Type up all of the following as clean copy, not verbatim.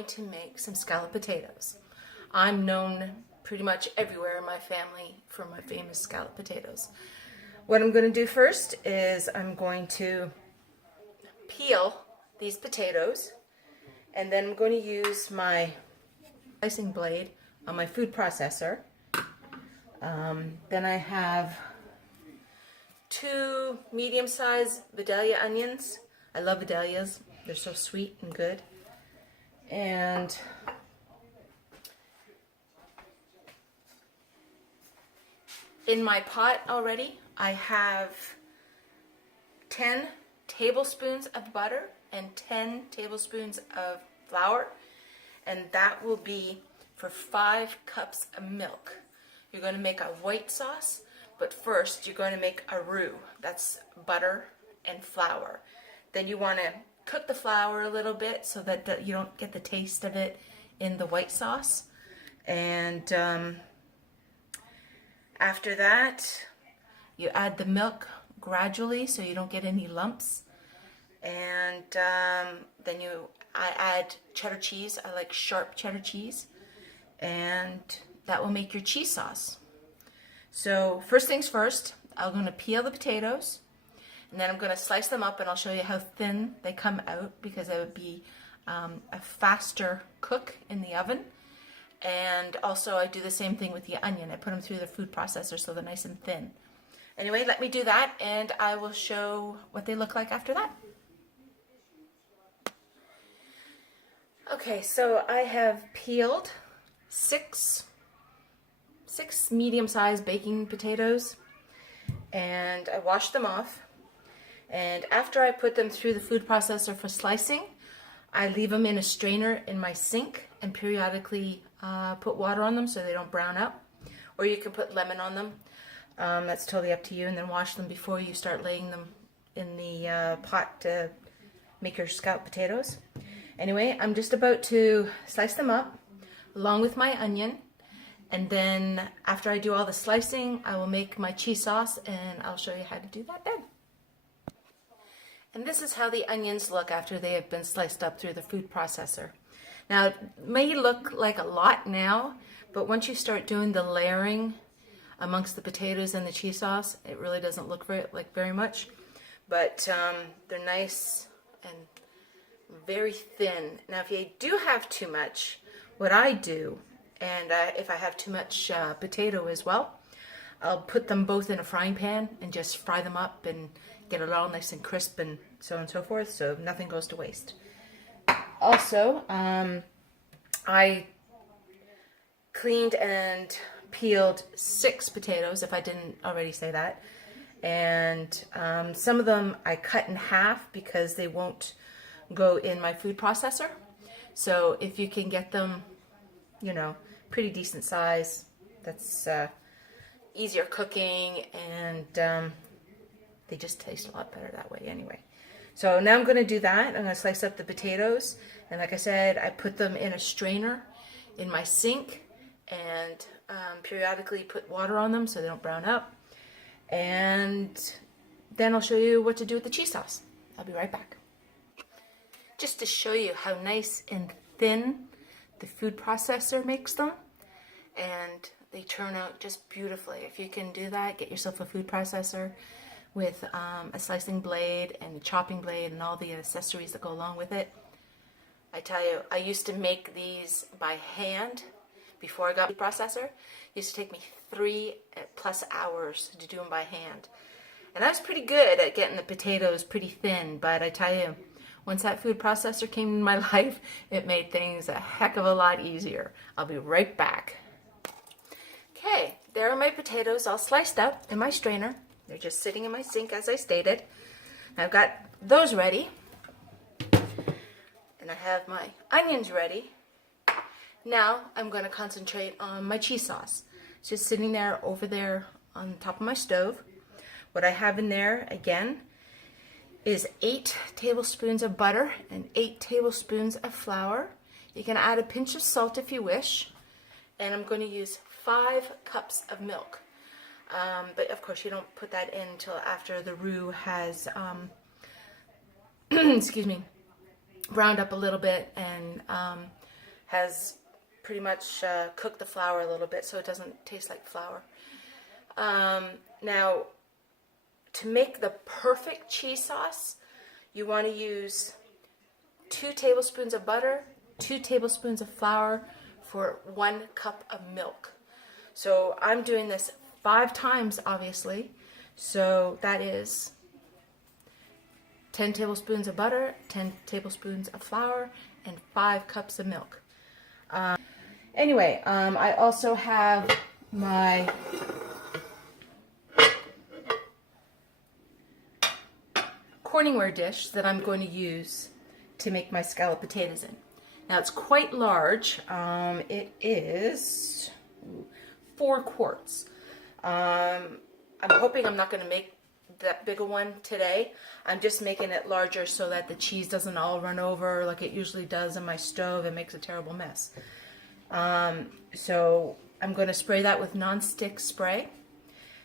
going to make some scallop potatoes. I'm known pretty much everywhere in my family for my famous scallop potatoes. What I'm going to do first is I'm going to peel these potatoes, and then I'm going to use my slicing blade on my food processor. Then I have 2 medium-sized Vidalia onions. I love Vidalias. They're so sweet and good. And in my pot already, I have 10 tablespoons of butter and 10 tablespoons of flour, and that will be for 5 cups of milk. You're going to make a white sauce, but first you're going to make a roux. That's butter and flour. Then you want to cook the flour a little bit so that you don't get the taste of it in the white sauce. And after that, you add the milk gradually so you don't get any lumps. And then I add cheddar cheese. I like sharp cheddar cheese. And that will make your cheese sauce. So first things first, I'm going to peel the potatoes. And then I'm going to slice them up, and I'll show you how thin they come out because it would be a faster cook in the oven. And also I do the same thing with the onion. I put them through the food processor so they're nice and thin. Anyway, let me do that, and I will show what they look like after that. Okay, so I have peeled six medium-sized baking potatoes, and I washed them off. And after I put them through the food processor for slicing, I leave them in a strainer in my sink and periodically put water on them so they don't brown up. Or you can put lemon on them. That's totally up to you. And then wash them before you start laying them in the pot to make your scallop potatoes. Anyway, I'm just about to slice them up along with my onion. And then after I do all the slicing, I will make my cheese sauce, and I'll show you how to do that then. And this is how the onions look after they have been sliced up through the food processor. Now, it may look like a lot now, but once you start doing the layering amongst the potatoes and the cheese sauce, it really doesn't look very much. But they're nice and very thin. Now, if you do have too much, what I do, and if I have too much potato as well, I'll put them both in a frying pan and just fry them up and get it all nice and crisp and so on and so forth, so nothing goes to waste. Also, I cleaned and peeled 6 potatoes, if I didn't already say that. And some of them I cut in half because they won't go in my food processor. So if you can get them, you know, pretty decent size, that's easier cooking, and they just taste a lot better that way anyway. So now I'm going to do that. I'm going to slice up the potatoes, and like I said, I put them in a strainer in my sink, and periodically put water on them so they don't brown up. And then I'll show you what to do with the cheese sauce. I'll be right back. Just to show you how nice and thin the food processor makes them, and they turn out just beautifully. If you can do that, get yourself a food processor with a slicing blade and a chopping blade and all the accessories that go along with it. I tell you, I used to make these by hand before I got a processor. It used to take me 3+ hours to do them by hand. And I was pretty good at getting the potatoes pretty thin, but I tell you, once that food processor came in my life, it made things a heck of a lot easier. I'll be right back. Okay, there are my potatoes all sliced up in my strainer. They're just sitting in my sink as I stated. I've got those ready. And I have my onions ready. Now I'm going to concentrate on my cheese sauce. It's just sitting there over there on top of my stove. What I have in there, again, is 8 tablespoons of butter and 8 tablespoons of flour. You can add a pinch of salt if you wish. And I'm going to use 5 cups of milk. But of course you don't put that in until after the roux has, excuse me, browned up a little bit and has pretty much cooked the flour a little bit so it doesn't taste like flour. Now, to make the perfect cheese sauce, you want to use 2 tablespoons of butter, 2 tablespoons of flour for 1 cup of milk. So I'm doing this 5 times, obviously. So that is 10 tablespoons of butter, 10 tablespoons of flour, and 5 cups of milk. Anyway, I also have my Corningware dish that I'm going to use to make my scallop potatoes in. Now it's quite large. It is 4 quarts. I'm hoping I'm not going to make that big a one today. I'm just making it larger so that the cheese doesn't all run over like it usually does in my stove and makes a terrible mess. So I'm going to spray that with non-stick spray,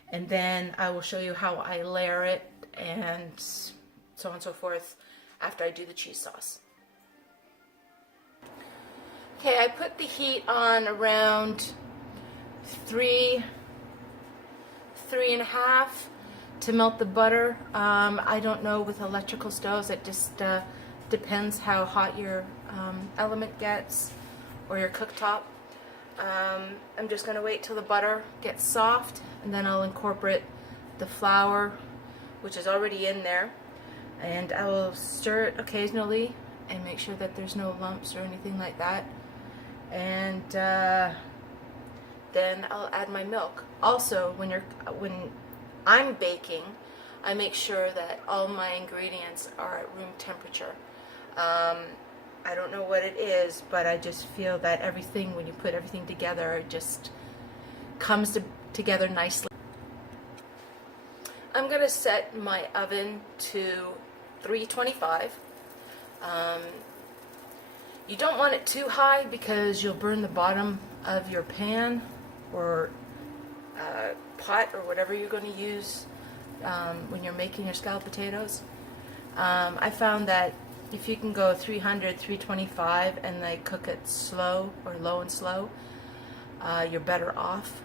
and then I will show you how I layer it and so on and so forth after I do the cheese sauce. Okay, I put the heat on around 3.5 to melt the butter. I don't know with electrical stoves, it just depends how hot your element gets or your cooktop. I'm just going to wait till the butter gets soft, and then I'll incorporate the flour, which is already in there, and I will stir it occasionally and make sure that there's no lumps or anything like that. And then I'll add my milk. Also, when I'm baking, I make sure that all my ingredients are at room temperature. I don't know what it is, but I just feel that everything, when you put everything together, it just comes together nicely. I'm going to set my oven to 325. You don't want it too high because you'll burn the bottom of your pan or pot or whatever you're going to use when you're making your scalloped potatoes. I found that if you can go 300, 325 and they cook it slow or low and slow, you're better off.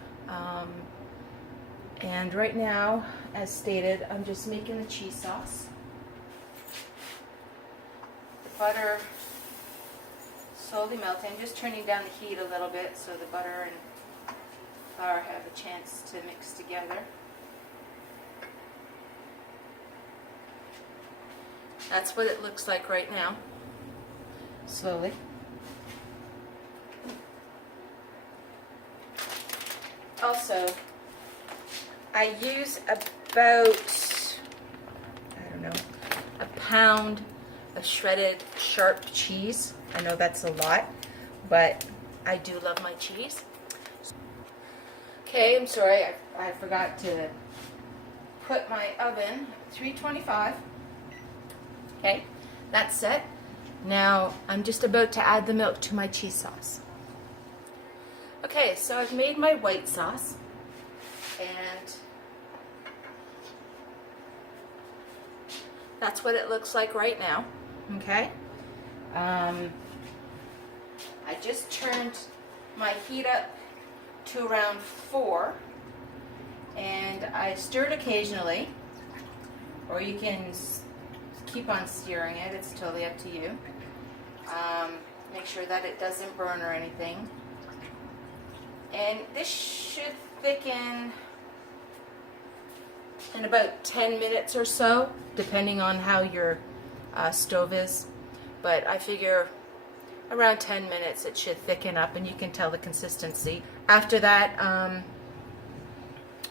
And right now, as stated, I'm just making the cheese sauce. The butter slowly melting, just turning down the heat a little bit so the butter and flour have a chance to mix together. That's what it looks like right now. Slowly. Also, I use about, I don't know, a pound of shredded sharp cheese. I know that's a lot, but I do love my cheese. Okay, I'm sorry, I forgot to put my oven at 325. Okay, that's set. Now I'm just about to add the milk to my cheese sauce. Okay, so I've made my white sauce, and that's what it looks like right now. Okay, I just turned my heat up to around 4, and I stirred occasionally, or you can keep on stirring it, it's totally up to you. Make sure that it doesn't burn or anything. And this should thicken in about 10 minutes or so, depending on how your stove is. But I figure around 10 minutes it should thicken up, and you can tell the consistency. After that,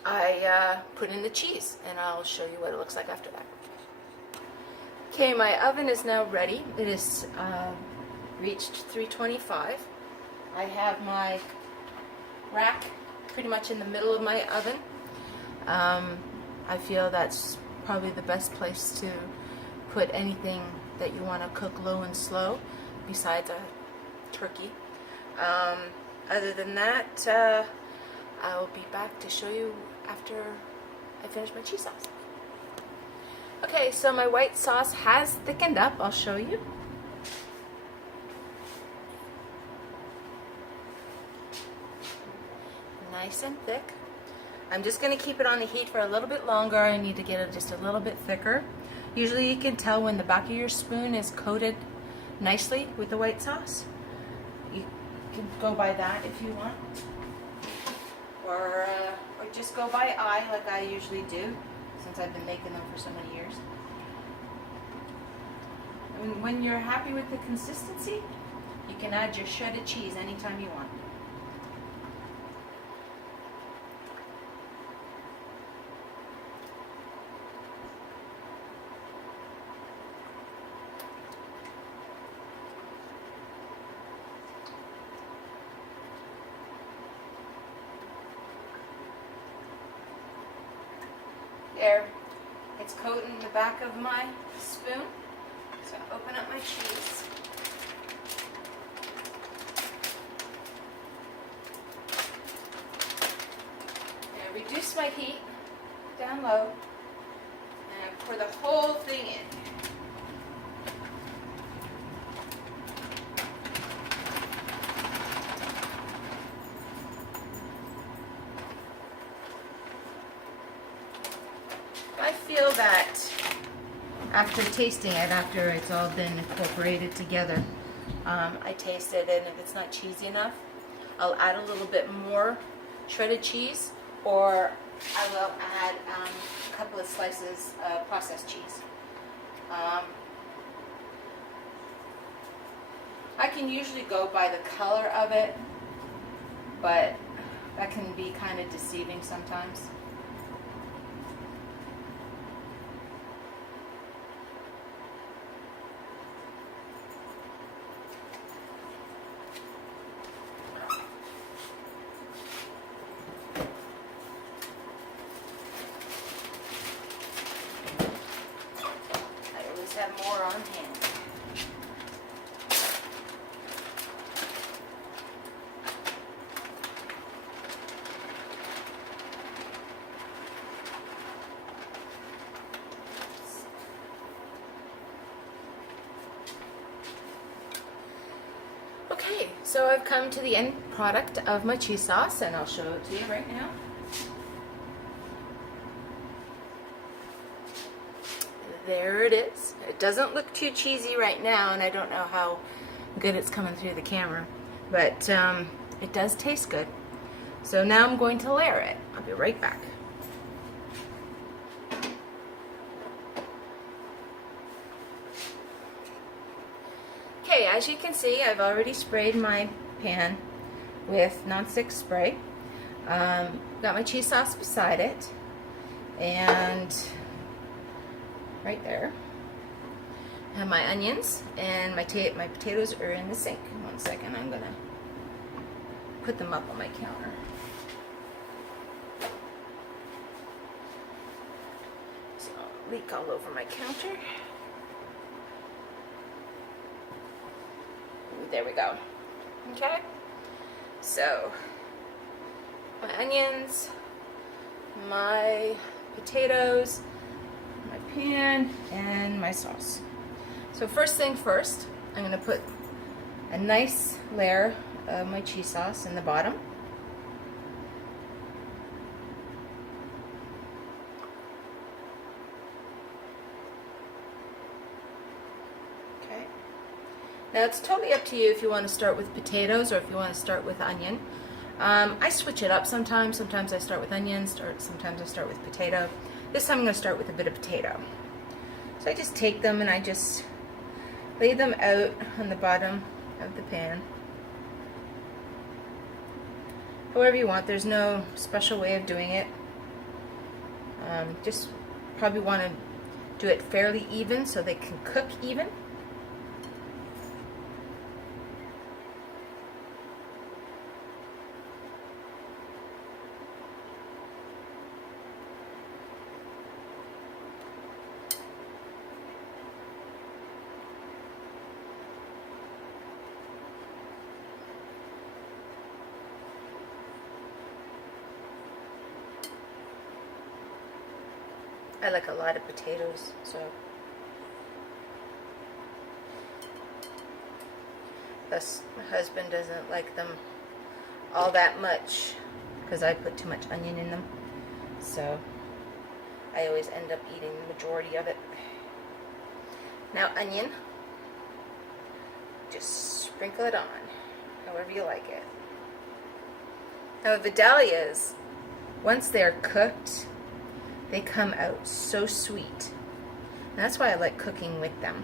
I put in the cheese, and I'll show you what it looks like after that. Okay, my oven is now ready. It is reached 325. I have my rack pretty much in the middle of my oven. I feel that's probably the best place to put anything that you want to cook low and slow, besides a turkey. Other than that, I will be back to show you after I finish my cheese sauce. Okay, so my white sauce has thickened up. I'll show you. nice and thick. I'm just going to keep it on the heat for a little bit longer. I need to get it just a little bit thicker. Usually you can tell when the back of your spoon is coated nicely with the white sauce. You can go by that if you want. Or just go by eye like I usually do, since I've been making them for so many years. And when you're happy with the consistency, you can add your shredded cheese anytime you want. There, it's coating the back of my spoon. So I'll open up my cheese. And reduce my heat down low and pour the whole thing in. I feel that after tasting it, after it's all been incorporated together, I taste it, and if it's not cheesy enough, I'll add a little bit more shredded cheese, or I will add a couple of slices of processed cheese. I can usually go by the color of it, but that can be kind of deceiving sometimes. Have more on hand. Okay, so I've come to the end product of my cheese sauce, and I'll show it to you right now. There it is. It doesn't look too cheesy right now, and I don't know how good it's coming through the camera, but it does taste good. So now I'm going to layer it. I'll be right back. Okay, as you can see, I've already sprayed my pan with nonstick spray. Got my cheese sauce beside it, and right there. I have my onions, and my potatoes are in the sink. One second, I'm gonna put them up on my counter. So I'll leak all over my counter. There we go. Okay, so my onions, my potatoes, my pan, and my sauce. So first thing first, I'm going to put a nice layer of my cheese sauce in the bottom. Okay. Now it's totally up to you if you want to start with potatoes or if you want to start with onion. I switch it up sometimes. Sometimes I start with onions, or sometimes I start with potato. This time I'm going to start with a bit of potato. So I just take them and I just lay them out on the bottom of the pan. However you want, there's no special way of doing it. Just probably want to do it fairly even so they can cook even. I like a lot of potatoes, so thus my husband doesn't like them all that much because I put too much onion in them. So I always end up eating the majority of it. Now onion, just sprinkle it on, however you like it. Now Vidalias, once they're cooked, they come out so sweet. And that's why I like cooking with them.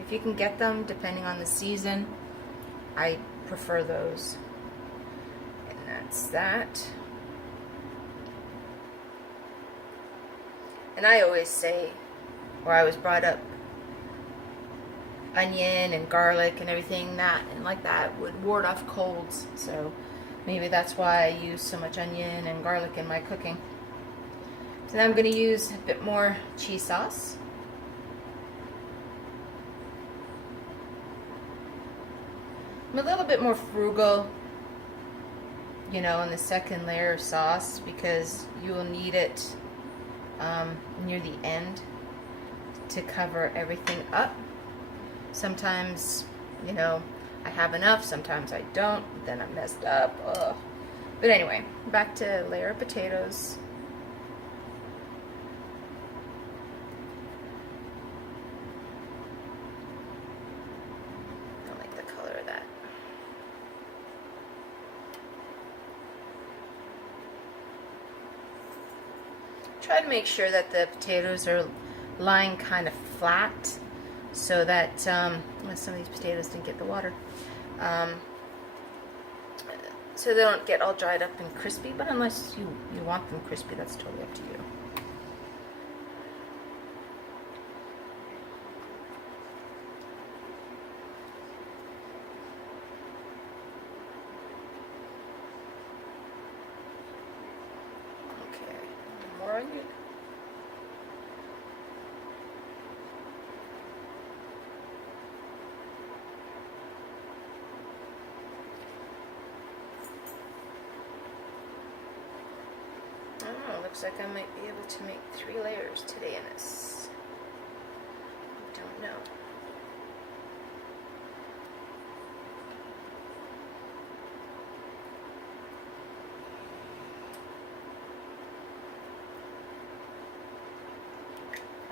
If you can get them, depending on the season, I prefer those. And that's that. And I always say, or I was brought up, onion and garlic and everything that and like that would ward off colds. So maybe that's why I use so much onion and garlic in my cooking. So now I'm going to use a bit more cheese sauce. I'm a little bit more frugal, you know, in the second layer of sauce because you will need it near the end to cover everything up. Sometimes, you know, I have enough, sometimes I don't, then I'm messed up. Ugh. But anyway, back to layer of potatoes. I like the color of that. Try to make sure that the potatoes are lying kind of flat, so that some of these potatoes didn't get the water, so they don't get all dried up and crispy. But unless you want them crispy, that's totally up to you. Okay, more onion. Oh, looks like I might be able to make 3 layers today in this. I don't know.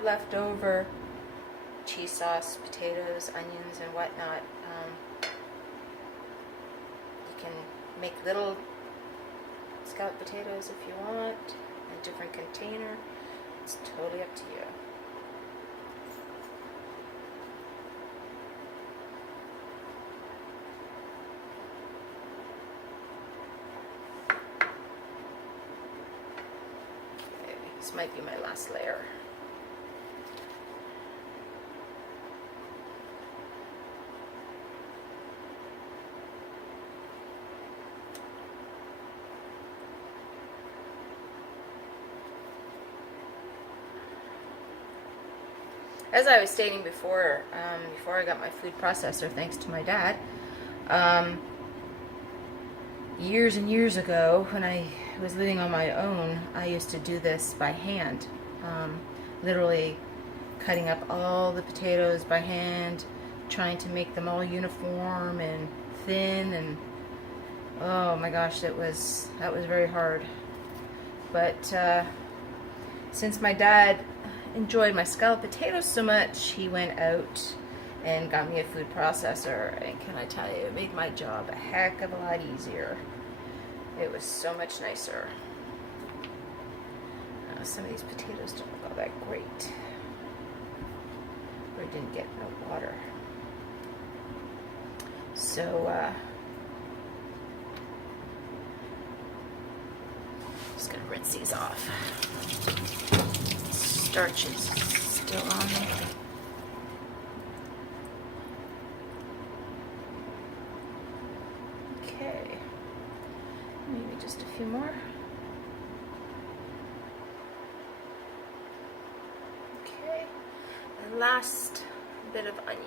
Leftover cheese sauce, potatoes, onions, and whatnot. You can make little scallop potatoes if you want, a different container. It's totally up to you. Okay, this might be my last layer. As I was stating before, before I got my food processor, thanks to my dad, years and years ago, when I was living on my own, I used to do this by hand, literally cutting up all the potatoes by hand, trying to make them all uniform and thin, and oh my gosh, that was very hard. But since my dad enjoyed my scalloped potatoes so much, he went out and got me a food processor, and can I tell you, it made my job a heck of a lot easier. It was so much nicer. Some of these potatoes don't look all that great, or didn't get no water. So just gonna rinse these off. Starch is still on them. Okay, maybe just a few more. Okay, and last bit of onion.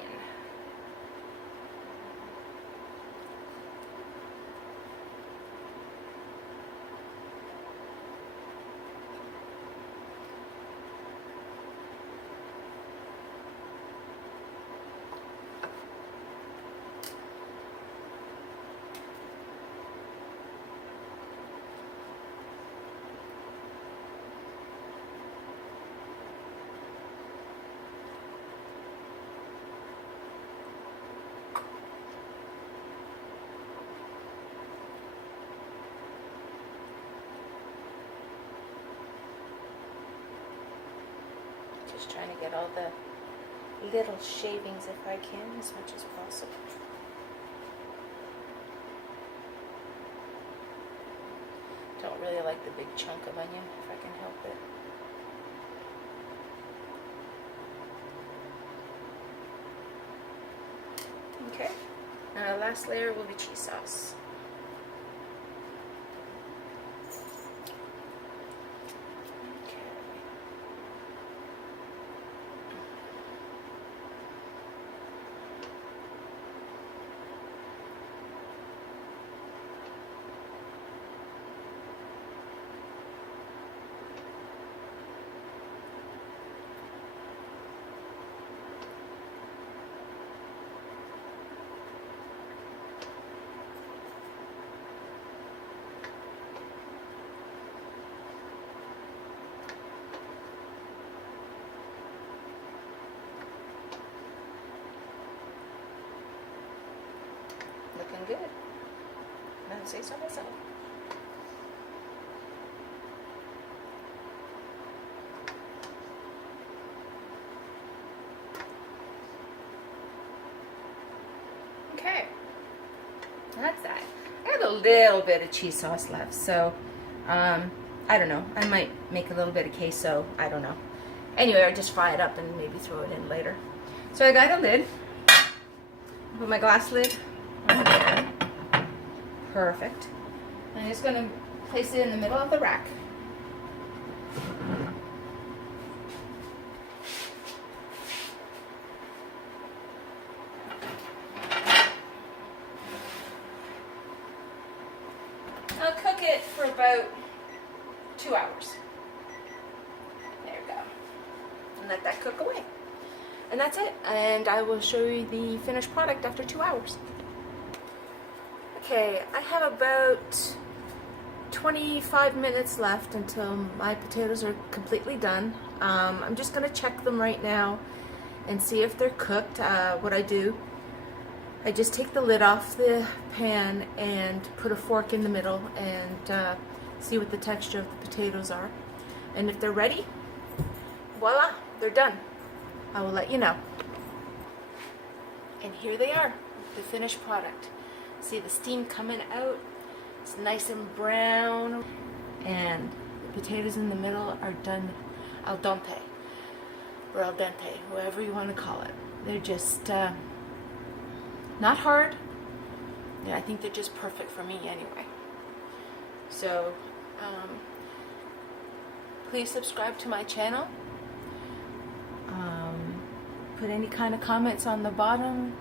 Just trying to get all the little shavings if I can, as much as possible. Don't really like the big chunk of onion if I can help it. Okay, now the last layer will be cheese sauce. Looking good. I'd say so myself. Okay, that's that. I have a little bit of cheese sauce left, so I don't know. I might make a little bit of queso. I don't know. Anyway, I'll just fry it up and maybe throw it in later. So I got a lid. Put my glass lid on there. Perfect. I'm just going to place it in the middle of the rack. I'll cook it for about 2 hours. There we go. And let that cook away. And that's it. And I will show you the finished product after 2 hours. Okay, I have about 25 minutes left until my potatoes are completely done. I'm just going to check them right now and see if they're cooked. What I do, I just take the lid off the pan and put a fork in the middle and see what the texture of the potatoes are. And if they're ready, voila, they're done. I will let you know. And here they are, the finished product. See the steam coming out. It's nice and brown. And the potatoes in the middle are done al dente. Or al dente, whatever you want to call it. They're just not hard. Yeah, I think they're just perfect for me anyway. So, please subscribe to my channel. Put any kind of comments on the bottom.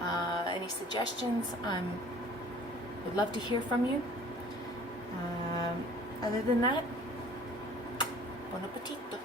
Any suggestions? Would love to hear from you. Other than that, buon appetito.